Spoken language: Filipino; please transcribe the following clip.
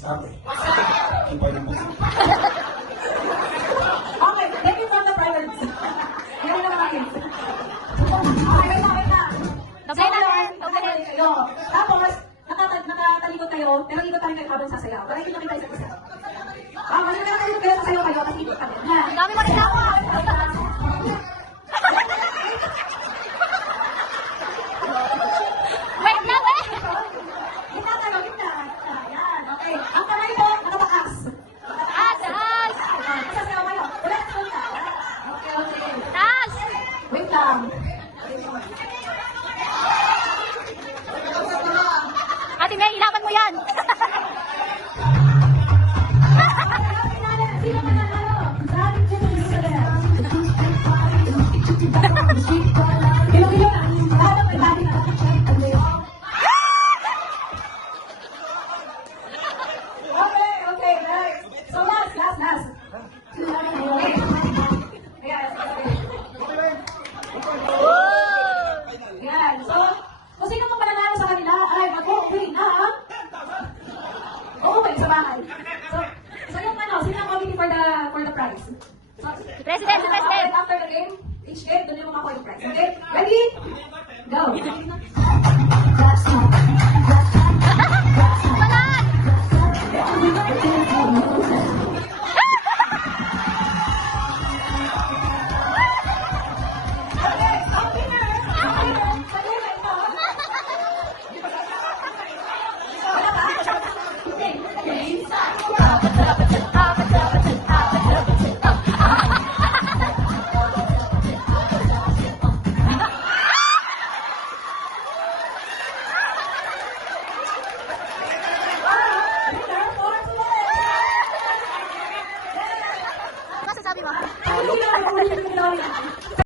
Stop it. Keep on moving. Okay, let me from the private. Yan na mga kids. Okay, wait lang. Doble kayo. Tapos, nakatalikod kayo, pero ikot pa rin kayo habang sasayaw. Para hindi nyo kita isa't isa. Kasi nakatalikod kayo, sasayaw kayo, kasi ikot pa rin. Ang dami mo rin ako. Wait na, wait! Gitna tayo, gitna. Ayan, okay. Ang kamay po, nakataas. Taas! Sasayaw kayo. Ulit, ulit. Okay. Taas! Wait lang. Ate May, ilaban mo yan! Sino mananalo? Dating Jerusalem. Kilo-kilo na. Lahat ng may dating na. Okay, next. So last. Okay. Ayan, so, kung sino mang mananalo sa kanila, ay, ako, wait na, ha? Oo, wait, sa bahay. So yung ano, sino ang committee for the prize? President! After the game, each game, doon yung mga coin prize. Okay? Ready? Go!